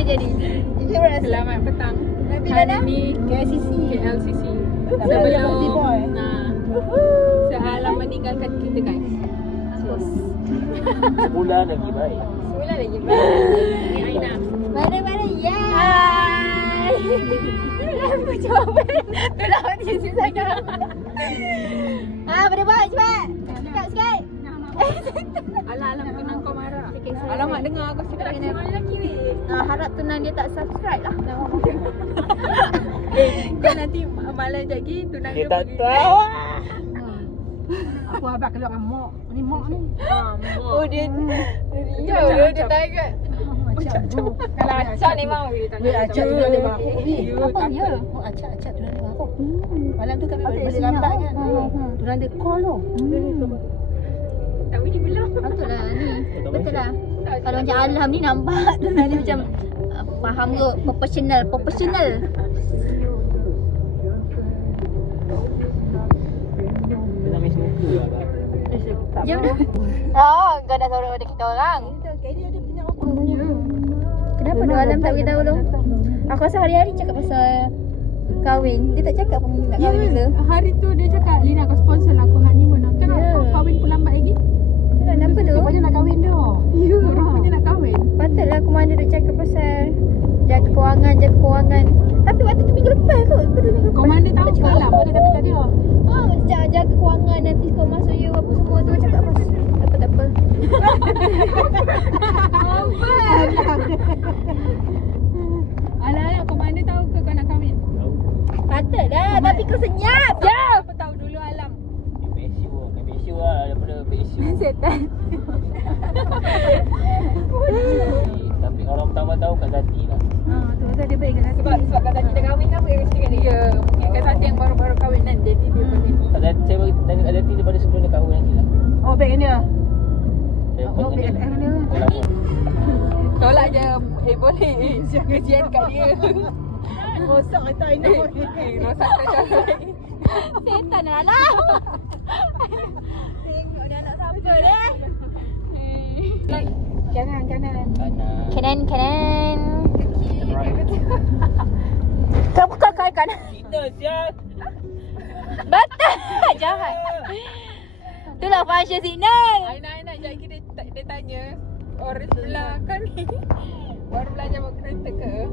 dia jadi. Selamat petang. Nabi Hari mana? ni KLCC. KLCC. Sebelum Sealam meninggalkan kita kan. Sebulan lagi baik. Sebulan lagi baik. Ni Aina. Mana? Ya. Hai. Lampu comel. Tu lah di sini sangat. Pada buat cepat. Dekat sikit. Alam tunang kau marah. Alamak dengar aku cakap lelaki ni. Harap tunang dia tak subscribe lah. Kau nanti malam lagi tunang Dia dia tak pergi. tahu. Aku habis keluar dengan mak. Ni mak ni. Oh dia dia target. Kalau acak ni mau dia tanya. Acak tu dia bang aku. Apa ya? Oh acak tu dia bang aku. Malam tu kami balik lambat kan. Tu dia call tu. Tapi ni belum. Betul lah ni. Betul lah. Kalau macam Alam ni nampak tu dia macam faham ke profesional. Dia nak main snooker lah. Jom dah. Oh, kau dah suruh kita orang. Kali ada punya apa? Kenapa dia Alam tak beritahu lu? Aku rasa hari-hari cakap pasal kahwin. Dia tak cakap pun nak kahwin bila. Hari tu dia cakap Lina kau sponsor lah aku honeymoon. Kenapa kau kahwin pun lambat lagi? Itulah kenapa tu? Rupanya nak kahwin tu. Ya, rupanya nak kahwin. Patutlah Komando duk cakap pasal jaga kewangan. Tapi waktu tu minggu lepas kot. Kedua minggu lepas. Komander tahu ke Alam? Dia kata kat dia. Macam jaga kewangan nanti kau masuk you apa semua tu cakap apa. Tak apa. Alah, komander tahu ke kau nak kahwin? Tahu. Patutlah tapi kau senyap je. Apa tahu dulu Alam? PSU lah daripada PSU. Setan. Tapi orang pertama tahu Kak Zati lah. Tu pasal dia baik kan. Sebab Kak Tati dah kahwin apa yang mesti kan dia? Mungkin Kak Tati yang baru-baru kahwin kan. Jadi dia boleh. Kak Zati, saya bagi tanya Kak Zati daripada sebelum dia kahwin lagi lah. Oh baik kan dia. Saya Oh panggil baik dia. kan dia. Dah lama. Tolak je. Boleh. Jangan kat dia. Rosak kita ini. Rosak macam Setan dah lah. Tengok dia anak siapa dia. Kanan. Kanan. Right. Kau bukan kanan. Kita siap. Betul. Jahat. Itulah function signal. Aina jadi dia tanya orang sebelah kan ni baru belajar bawa kereta ke?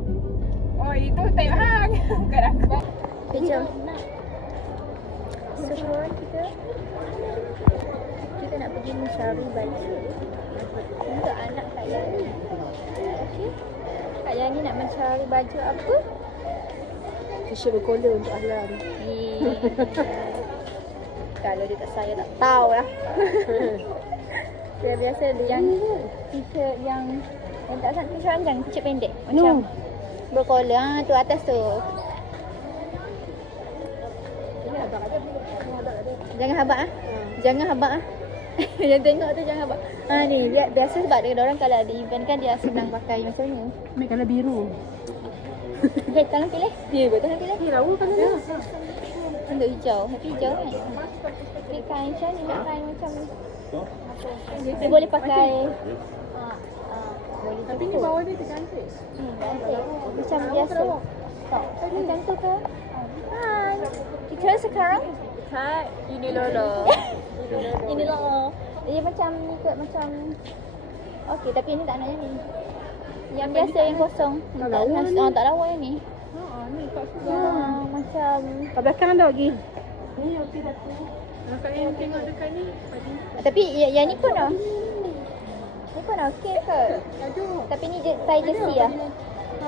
Oh itu type hang. Bukan aku. Okay, jom. Sekarang kita nak pergi mencari baju untuk anak Kak Yani. Okey. Kak Yani nak mencari baju apa? T-shirt berkola untuk Alam. Kalau dia tak saya tak tahu lah. Dia biasa yang t-shirt yang tak sangat t-shirt panjang, t-shirt pendek. Macam berkola tu atas tu. Jangan habaq ah. Jangan habaq ah. Yang tengok tu jangan habaq. Ni biasa sebab dia orang kalau ada event kan dia senang pakai macam ni. Ambil colour biru. Okay, tolong pilih. Ya, betul tolong pilih. Lawa kan dia. Untuk hijau. Tapi hijau kan. Tapi kain macam ni nak kain macam ni. Dia boleh pakai. Boleh. Tapi ni bawah dia tercantik. Cantik. Macam biasa. Tak. Macam tu ke? Hai. Kita sekarang. Hai. Ini Lolo. Ini Lolo. Dia macam ni ke macam. Okey, tapi ini tak nak yang ni. Yang biasa yang kosong. Tak lawa ni. Tak lawa yang ni. Ni kat sebelah. Macam. Kat belakang ada lagi. Ni okey dah tu. Kalau yang tengok dekat ni tadi. Tapi yang ni pun dah. Ni pun okey ke? Aduh. Tapi ni size jersey lah.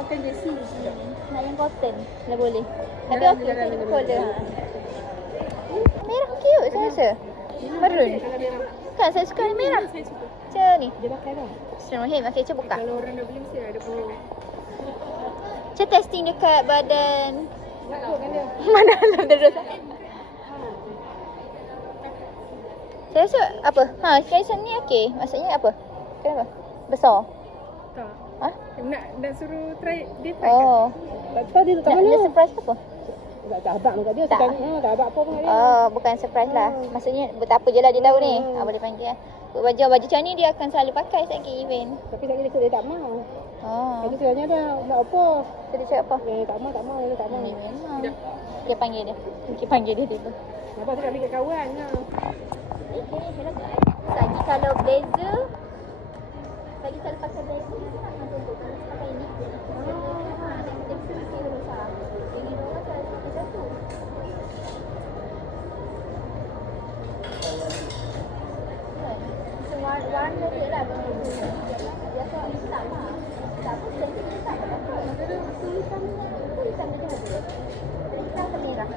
Kan jersey. Nak yang cotton dah boleh. Tapi Jangan, okey jangan, saya jangan. collar. Merah cute saya rasa. Maroon. Kan saya suka yang merah. Macam ni. Dia pakai dah. Bismillahirrahmanirrahim. Okey, cuba buka. Kalau orang dah beli mesti ada pro. Macam testing dekat badan. Kan dia. Mana alam terus. Saya rasa apa? Size ni okey. Maksudnya apa? Kenapa? Besar. Tak. Ha? Nak suruh try dia try kan? Oh. Tak tahu dia letak Nak mana. surprise apa? Tak habaq dengan dia. Tak. Sekarang tak habaq apa dengan dia. Oh, bukan surprise lah. Maksudnya betapa je lah dia tahu ni. Boleh panggil. Baju macam ni dia akan selalu pakai saat ke event. Tapi saya kata dia tak mau. Oh. Saya tanya dia nak apa? Jadi cakap apa? Dia tak mau, dia tak mau. Ni memang. Dia panggil dia. Kita panggil dia tiba. Lepas tu kami kat kawan lah. Lagi kalau blazer. Lagi kalau pakai blazer ni nak tunjuk. Pakai ini. Warna dia lah biasa hitam lah. Tak apa, cantik hitam lah. Tulisan dia ada. Hitam ke merah.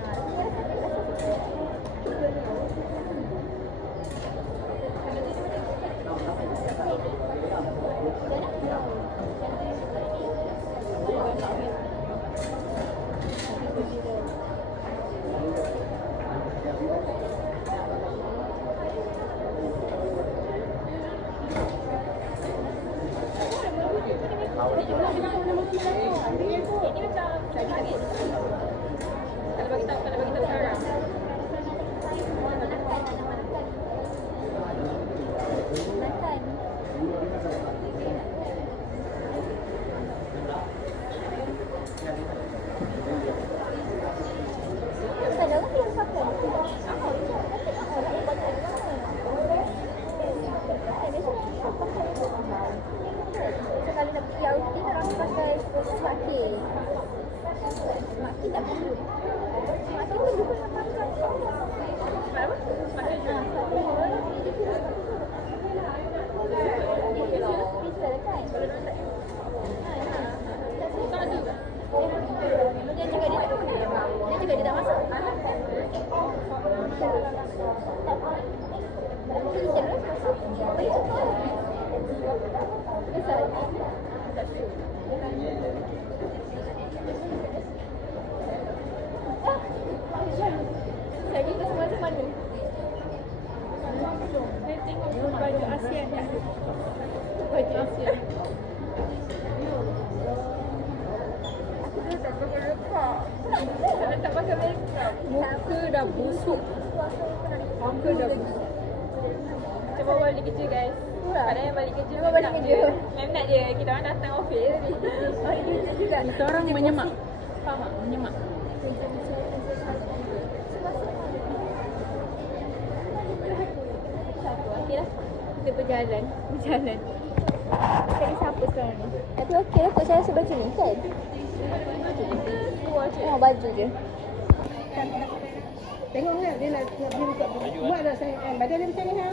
Sekali nak pergi outing orang pakai semakin tak perlu. Semakin tu bukan yang pakai. Apa? Semakin. Dia juga dia tak masuk. Lagi ke semua mana? Saya tengok baju ASEAN tak? Baju ASEAN. Aku dah tak pakai makeup. Dah tak pakai makeup. Muka dah busuk. Muka dah busuk. Macam bawa balik kerja guys. Kadang yang balik kerja balik kerja. Memang je kita orang datang office tadi. Balik kerja juga. Kita orang menyemak. Faham tak? Menyemak. Okey lah. Kita berjalan. Cari siapa sekarang ni? Tapi okey lah kot saya rasa baju ni kan? Oh baju je. Tengok kan dia nak beli kat buat dah saya. Badan dia macam ni ha.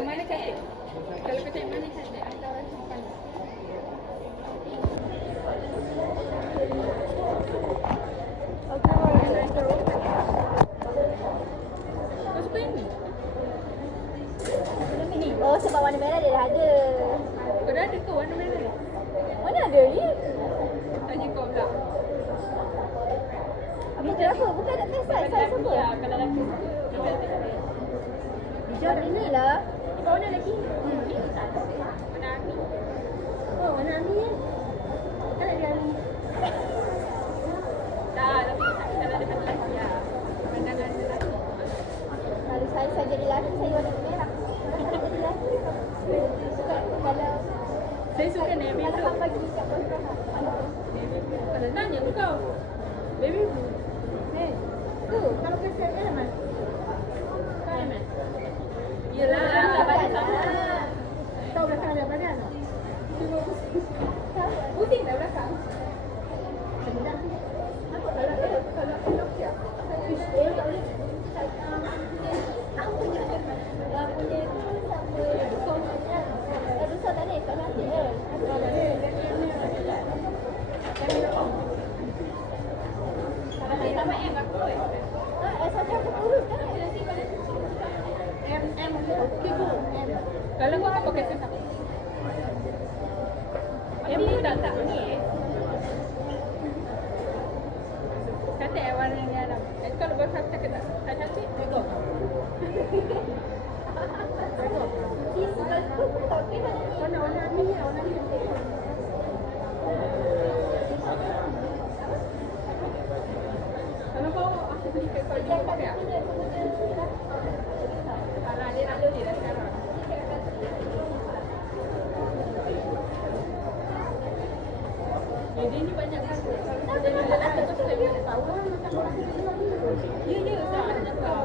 Mana cantik? Kalau kau tengok mana cantik antara simpan. Kau suka ini? Oh sebab warna merah dia dah ada. Kau dah ada ke warna merah? Mana ada ni? Tanya kau pula. Habis tu apa? Bukan nak test size apa? Ya, kalau lelaki suka. Hijau ni lah. Kau warna lelaki? Ini tak. Warna Ami. Oh warna Ami ni. Kan ada Ami. Tak, tapi kalau ada lelaki ya. Pandangan lelaki. Kalau saya jadi lelaki saya warna merah. Kalau jadi lelaki kalau Saya suka navy kalau blue. hang bagi kat boyfriend Navy blue. Kalau tanya pun kau. Baby blue. tu kalau kesan kan mas. Kan man? Yelah, tak banyak sama. Tahu belakang ada badan tak? Putih dah belakang. Sama M aku kot. M okey bu. Kalau kau tak pakai size apa? M ni tak ni Cantik warna ni Adam. Kalau boyfriend cakap tak cantik, tengok. Kalau kau aku belikan kau dia pakai tak? Alah, dia nak beli dah sekarang. Dia ni banyak kan. Ya, ya, sama macam kau.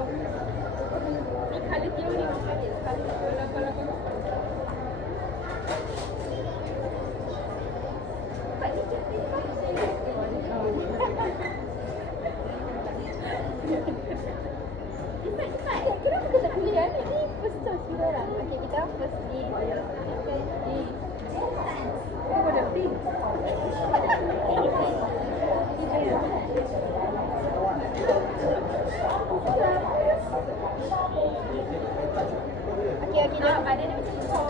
Ni kali teori ni. Kalau Kenapa kita tak pilih yang ni? Ni first choice kita orang. Okay, kita first ni. Ni. kau dah pink. Okay, dia badan dia macam kau.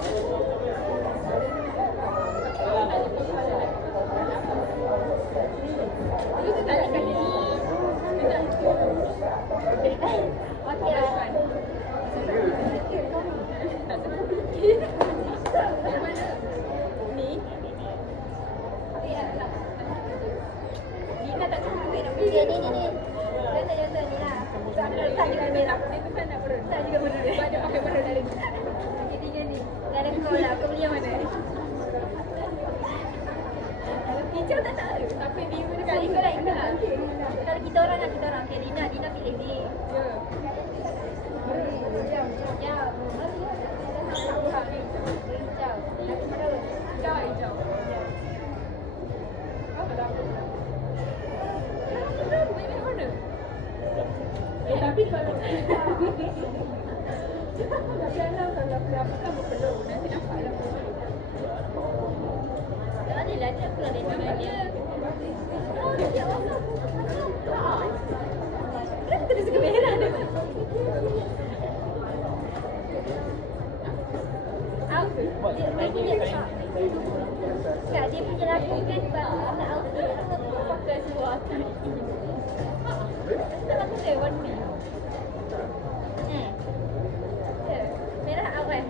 Lu tu tak ikan ni. Okay lah. Ni. Dina tak cukup duit nak beli. Ni. Jangan ni lah. Tak juga merah. Dia tu kan nak berun. Tak juga merah. Sebab dia pakai berun dari Okay, tiga ni. Dah ada kau lah. Kau beli yang mana? Kalau hijau tak tahu. Tapi biru ni kan. Ikut lah. Kalau kita orang. Okay, Dina pilih ni. Ya. Ya. Hijau. Lagi merah. Hijau. Apa dah? Banyak warna. Tapi kalau kalau berapa kan perlu nanti nampak lah. Tak ada lah. Dia keluar dari dia. Oh, dia warna. Kenapa kita suka merah dia? Outfit. Dia punya tak. Tak, dia punya lagu kan nak outfit. Pakai seluar atas. Tak lagu dia warna. Ya. Merah out kan?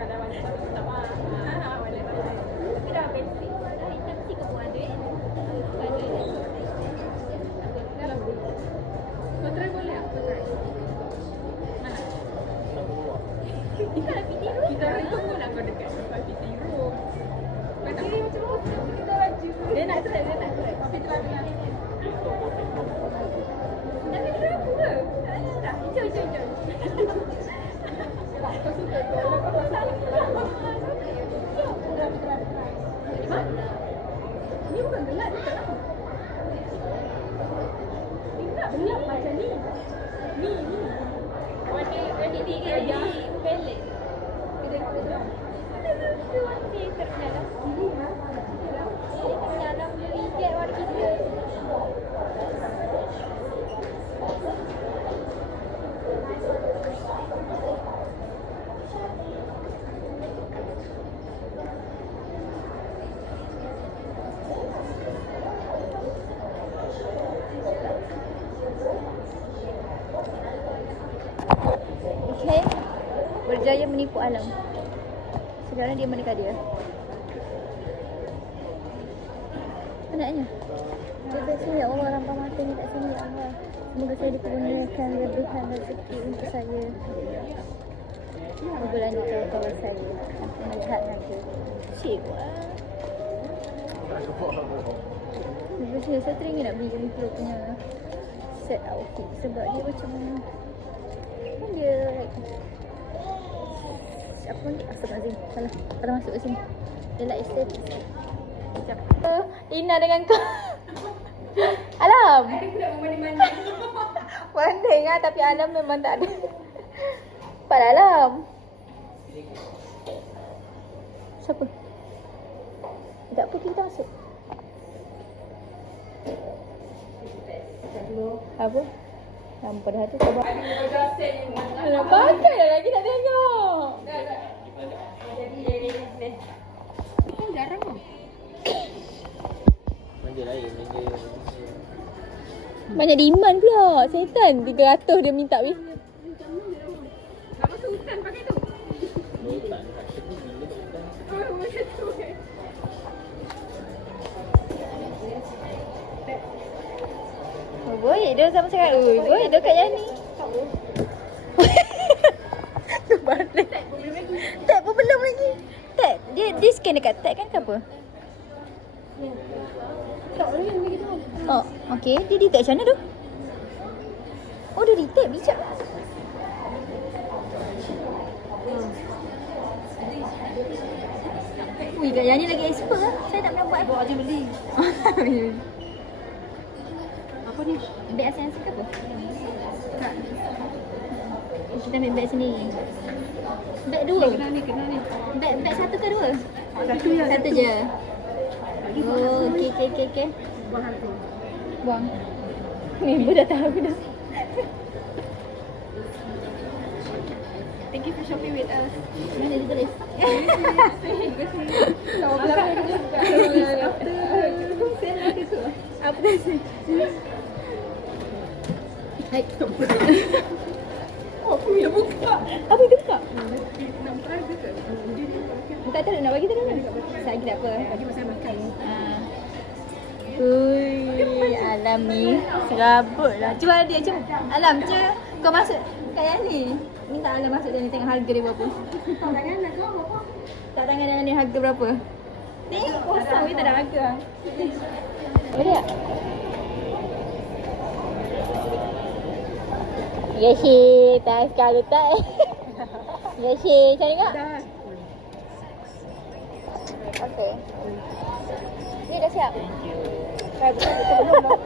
Kalau macam tak mahal. Boleh. Tapi dah basic. Dah hitam mesti kau buat duit. Buat duit. Dalam ni. Kau try boleh aku try. Mana? Kita nak pergi room. Kita orang tunggu nak kau dekat sampai fitting room. Kau nak kiri macam mana? Kita baju. Dia nak try. Tapi terlalu yang Tapi dia apa ke? Tak. Hijau. kau suka tu. Kau salah. Di mana? Ni bukan gelap ni tak lama. Ni gelap macam ni. Ni. Warna tiga di Belle. Mana tu warna terkenal? Ini terkenal beli jet warna kita. Okay. Berjaya menipu alam. Sekarang dia menikah dia. Anaknya. Dia kat sini, ya Allah, rampai mata ni kat sini, ya Allah. Semoga saya dipergunakan lebihan rezeki untuk saya. Bulan ni kawan-kawan saya akan melihat nanti. Cik, wah. Biasanya saya teringin nak beli Uniqlo punya set outfit sebab dia macam dia like apa ni? Astagfirullahaladzim. Salah. Pada masuk ke sini. Dia like estetik. Sekejap. Ina dengan kau. Alam. Ada pula membanding-banding. Banding lah tapi Alam memang tak ada. Pada Alam. Siapa? Tak apa kita masuk. Apa? Nampak dah tu sabar. Ada dah set ni. Nak pakai dah lagi tak tengok. Dah. Jadi ni. Kau jarang tau. Manja lain, manja. Banyak demand pula. Setan 300 dia minta weh. Nak masuk hutan pakai tu. Tak sedih dia tak. Macam tu kan. Oh boy, dia sama cakap, oi boy, dia kat Yani. Balik. Tag pun belum lagi. Tag, dia scan dekat tag kan ke apa? Oh, okey. Dia detect macam mana tu? Oh, dia detect bijak. Ui, kat Yani lagi expert lah. Saya tak pernah buat. Bawa je beli. Apa ni? Beg asal-asal ke apa? Kita ambil beg sendiri. Beg dua? Kena ni. Beg satu ke dua? Satu je. Satu je. Oh, okey. Buang harga. Buang. Member dah tahu dah. Thank you for shopping with us. Mana dia tulis? Apa tu? Hai. Oh, aku yang buka. Apa itu kak? Nak try ke tak? Tak tahu nak bagi tu kan? Lagi tak apa. Bagi masa makan. Ui, Alam ni serabut lah. Cuba dia, cuba. Alam, cuba kau masuk kat yang ni. Minta Alam masuk dalam ni, tengok harga dia berapa. Tak tangan dalam ni harga berapa. Tengok kosong ni tak ada harga. Boleh tak? Yeshi, tak sekali tak. Yeshi, macam ni kak? Dah. Okey. Ni dah siap? Saya bukan belum dah.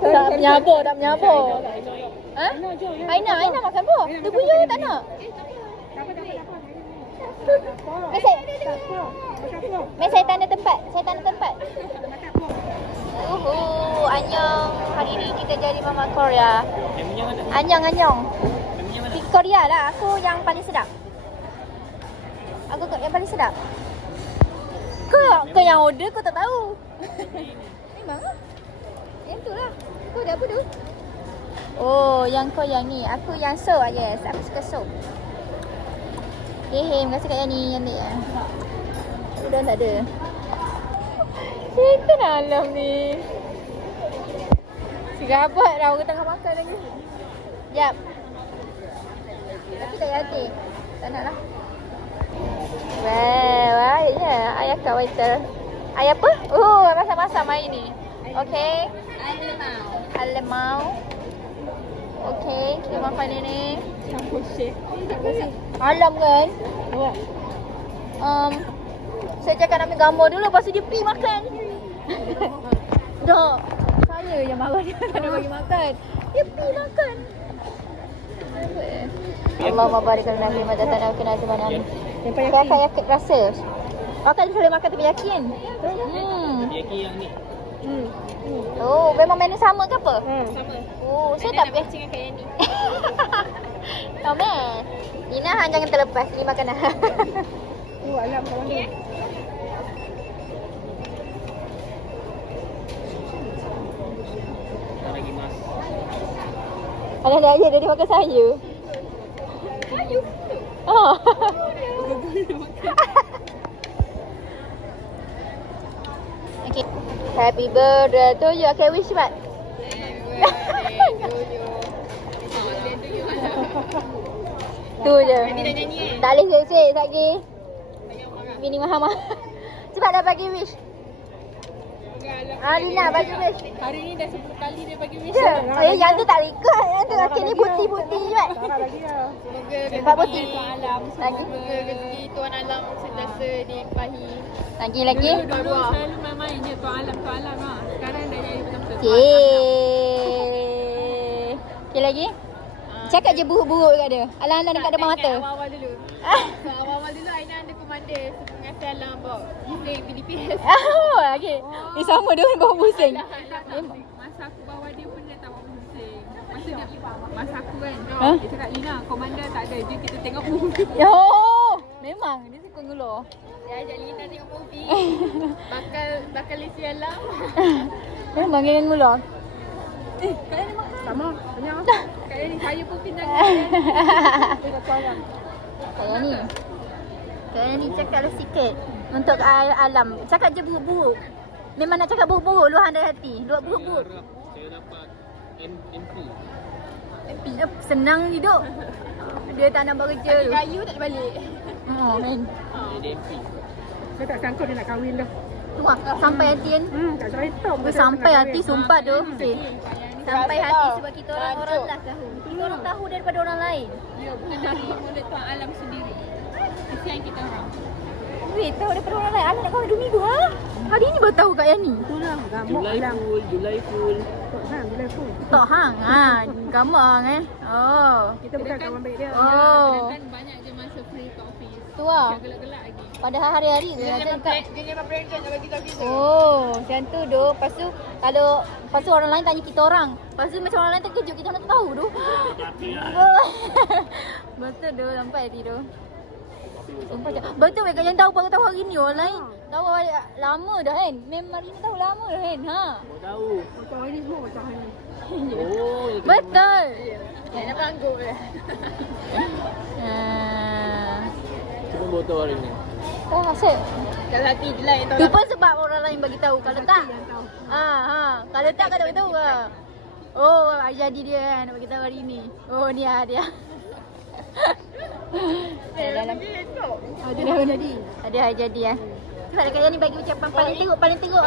Tak menyabur, tak menyabur. Ha? Aina makan apa? Dia punya tak nak. Saya tanda tempat. Annyeong. Hari ni kita jadi mama Korea. Yang mana? Annyeong. Yang mana? Di Korea lah. Aku yang paling sedap. Aku yang paling sedap. Kau yang order kau tak tahu. Memang lah. Yang tu lah. Kau ada apa tu? Oh, yang kau yang ni. Aku yang so. Yes, aku suka so. Terima kasih kat yang ni ya. Udah tak ada. Syaitan Alam ni. Serabut dah orang tengah makan lagi. Jap. Tapi tak hati. Tak nak lah. Wah, ya. Ayah kat waiter. Ayah apa? Oh, masak-masak main ni. Okay. Alemau. Okay, kita makan ini. Campur shake. Alam kan? Saya cakap nak ambil gambar dulu, lepas tu dia pergi makan. Tak. Saya yang marah dia tak nak bagi makan. Dia pergi makan. Allahumma barik lana fi ma jatana wa qina azabannar. Kakak yakin rasa. Kakak selalu makan teriyaki kan? Teriyaki yang ni. Oh, memang menu sama ke apa? Sama. Oh, saya Anda tak nak biasa. matching dengan kayak ni. Oh man. Nina Han jangan terlepas ni makanan. Oh, Alam kat mana? Tak lagi mas. Alah dah aja dia makan saya. Kayu. Oh. Okay. Happy birthday to you. Okay, wish what? Tu je. Nanti dah nyanyi kan? Tak boleh sek-sek lagi. Bini Muhammad. Cepat dah bagi wish. Lina bagi wish. Hari ni dah 10 kali dia bagi wish. Ya. Yang tu tak record. Yang tu akhir ni putih-putih je. Tak lagi lah. Semoga Empat putih. Tuan Alam. Lagi. Semoga rezeki Tuan Alam sentiasa dilimpahi. Lagi. Dulu selalu main-main je Tuan Alam lah. Sekarang dah jadi betul-betul. Okay. Okay lagi. Cakap je buruk-buruk dekat dia. Alang-alang dekat depan mata. Awal-awal dulu. So, awal-awal dulu Aina ada komander. Suka mengasih Alam bawa pusing BDPS. Oh, okay. Ni sama dia bawa pusing. Masa aku bawa dia pun dia tak bawa pusing. Masa aku kan. Ha? Dia cakap Lina, komander tak ada. Jom kita tengok movie. Oh, memang dia suka ngulur. Dia ajak Lina tengok movie. Bakal lesi Alam. Memang dia ngulur. Kak ni makan. Sama, banyak. Kak ni saya pun pindah. Kayak ni. Kayak ni cakaplah sikit untuk alam. Cakap je buruk-buruk. Memang nak cakap buruk-buruk luahan dari hati. Luak buruk-buruk. Saya dapat MP. Senang hidup. Dia tak nak bekerja tu. Kayu tak balik. Oh, men. Jadi MP. Saya tak sangka dia nak kahwin dah. Tu lah, sampai hati kan. Tak saya tahu. Sampai hati sumpah tu. Okay. Sampai Rasa hati tau. sebab kita orang lah tahu. Kita orang tahu daripada orang lain. Ya, bukan dari mulut tuan alam sendiri. Kesian kita orang. Weh, tahu daripada orang lain. Alah nak kahwin 2 minggu ha? Hari ni baru tahu Kak Yani. Itulah, gamuk Julai alam. full, Julai full. Boleh pun. Tak hang. Ha, gamak hang Oh. Kita bukan kawan baik dia. Oh. Sedangkan banyak je masa free coffee. Tu lah. Gelak-gelak lagi. Padahal hari-hari tu nak cakap. Dia memang prank-prank nak bagi tahu kita. Oh, macam tu doh. Lepas tu kalau orang lain tanya kita orang. Lepas tu macam orang lain terkejut kita orang tak tahu doh. Betul doh sampai hati doh. Sumpah je. Betul ke yang tahu baru tahu hari ni orang lain. Tahu lama dah kan. Memang hari ni tahu lama dah kan. Ha. Mau tahu. Macam hari ni semua macam hari ni. Oh, ya, Betul. Yang nak pelanggut je. Cuma botol hari ni. Oh, asyik. Kalau hati je lah yang tahu. Tu pun sebab orang lain bagi tahu. Kalau tak, kalau tak kau tak tahu lah. Oh, jadi dia kan nak bagi tahu hari ni. Oh, ni dia. Dia dah jadi. Ada hari jadi ah. Sebab dekat ni bagi ucapan paling teruk paling teruk.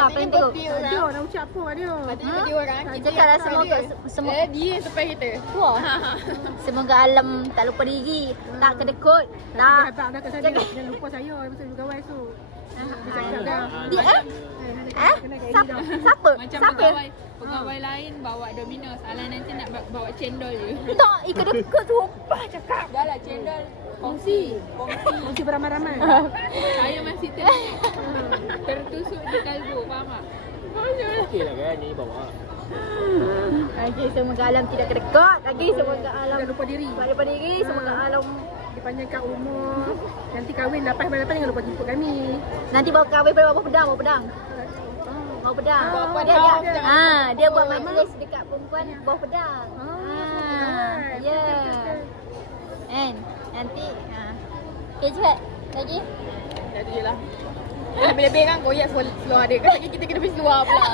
Dia nak ucap apa dia? Patutnya bagi orang. Kita cakaplah semua Dia sampai kita. Wah. Semoga alam tak lupa diri, tak kedekut, Dia tak. habaq dah kat saya. Dia lupa saya. Masa juga kawan tu. Dia cakap dah. Dia Siapa? Macam Siapa? pegawai lain bawa Domino's. Alah nanti nak bawa cendol je. Tak, ikut dekat sumpah cakap. Dah lah cendol. Kongsi. Mesti beramai-ramai. Saya masih tertusuk di kalbu. Faham tak? Okey lah kan ni bawa. Okey, semoga alam tidak kedekut. Lagi semoga alam Jangan lupa diri. tak lupa diri. Semoga alam Dipanjangkan umur. Nanti kahwin lepas jangan lupa jemput kami. nanti bawa kahwin bawa pedang. Bawa pedang. Bawa Dia pedang. dia buat majlis dekat perempuan bawa pedang. Ya. And nanti okay cepat. Lagi? Jadi je lah. Lebih-lebih kan koyak seluar dia. Kan lagi kita kena pergi seluar pula.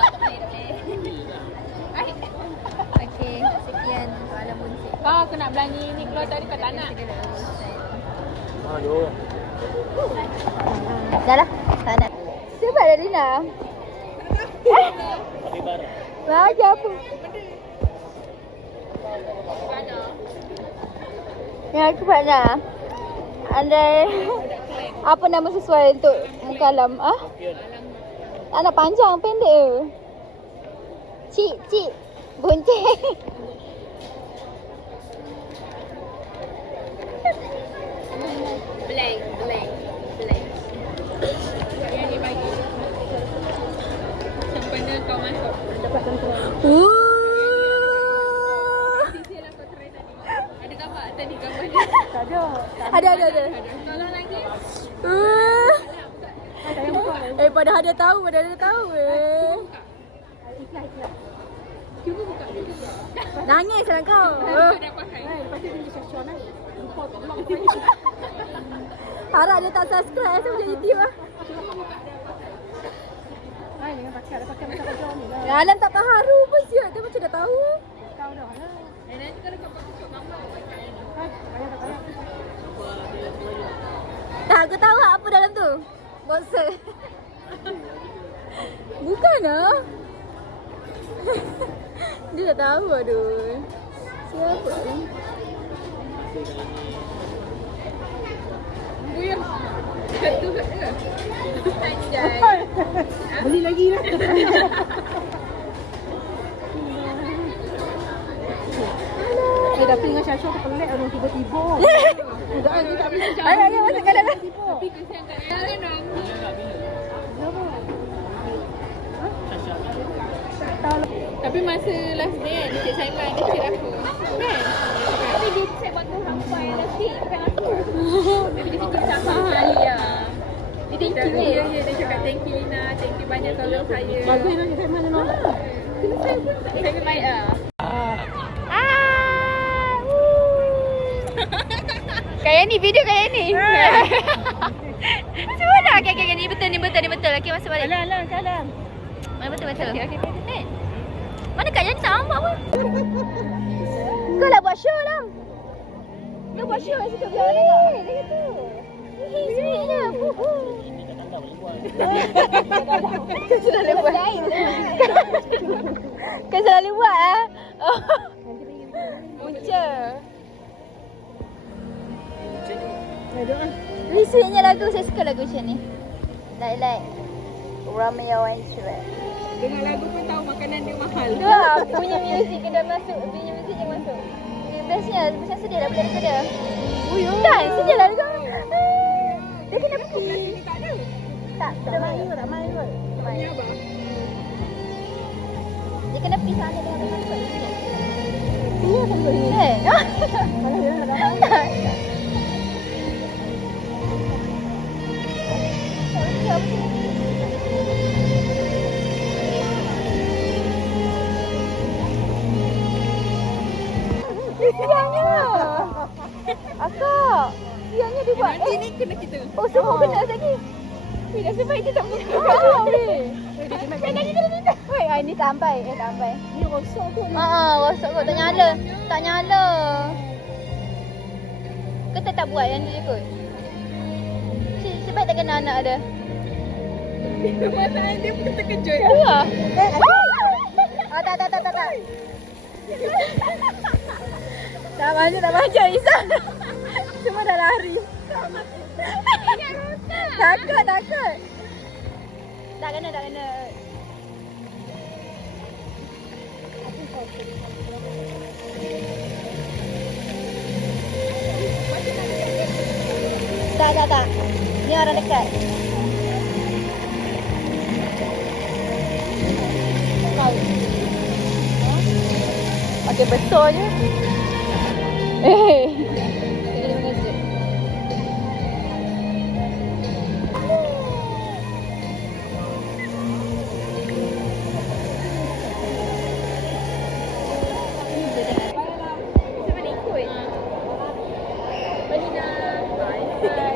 Okey, sekian untuk alam buncit. Kau aku nak belanja ni keluar tadi kau tak nak. Aduh. Dah lah. Tak nak. Cepat dah Rina. Tapi barang. Belajar apa? Ya, aku pernah. Andai apa nama sesuai untuk muka alam? Ah? Anak panjang, pendek ke? Cik. Bonceng. Blank. Yang ni bagi. Sempena kau masuk. Sisi lah kau try tadi. Ada gambar tadi gambar dia. Tak ada. Ada. Kalau lagi. Padahal dia tahu, Cuba buka. Nangis lah kau. Kau dah pakai. Lepas tu dia syasyon kan. Lupa tolong. Harap dia tak subscribe macam YouTube lah. Jangan pakai macam baju ni lah. Alam tak terharu pun siap. Dia macam dah tahu. Tahu dah lah. Nanti kalau kau pakai gambar pakai ni. Payah. Tak, aku tahu lah apa dalam tu. Boxer. Bukan lah. Dia dah tahu aduh. Siapa ni? Buyur. Satu ke? Anjay. Beli lagi lah. Tapi dengan syasyon tu pelik orang tiba-tiba. Bukan dia tak boleh cakap. Ayo, masuk ke dalam. Tapi kesian kat dia kan nangis. Tapi masa last day kan, Cik Simon dia cakap aku. Kan? Tapi dia cakap batu hampa yang last bukan aku. Tapi dia cakap sama kali lah. Dia thank you Ya, dia cakap thank you Lina. Thank you banyak tolong saya. Bagus nak saya mana nolak. Saya baik ah. Kayak ni, video kayak ni. Semua dah. Okay, ni betul. Okay, masuk balik. Alang, kalang. Betul. Okay. Mana Kak Yan sama apa? Kau lah buat show lah. Kau buat show kat situ biar orang tengok. Dia kata. Sweetnya. Kau selalu buat ah. Punca. Sweetnya lagu, saya suka lagu macam ni. Like Ramai One Track. Dengar lagu pun tahu makanan dia mahal. Tu lah, punya muzik kena masuk. Punya muzik yang masuk. Bestnya, macam sedih lah boleh dia. Kan, sedih lah juga. Dia kena pergi. Tak ada. Tak main kot. Punya apa? Dia kena pergi sana dengan teman kot. Iya kan boleh. Mana dia nak datang? Siangnya. Akak. Siangnya dia buat. Nanti ni kena kita. Oh, semua kena lagi. Tidak sebaik dia tak buka. Weh, ini tak sampai. Ni rosak tu. Rosak kot. Tak nyala. Kau tak buat yang dia kot. Sebaik tak kena anak dia. Masalah dia pun terkejut. Ya. Tak manja Isa. Semua dah lari. Takut. Tak kena. Tak. Ni orang dekat. Pakai besar je. Dia mengejut. Siapa nak ikut? Balina. Hai.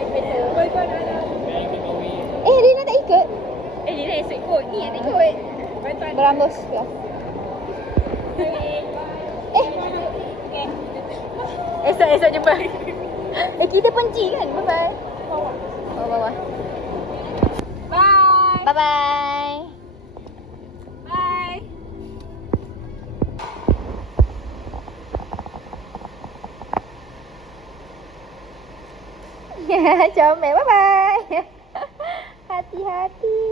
Rina tak ikut? Lina esok ikut. Ni yang tak ikut. Berambus ke? Esok jumpa. Kita penci kan? Bye-bye. Bawah. Bye-bye. Bye. Comel. Bye-bye. Hati-hati.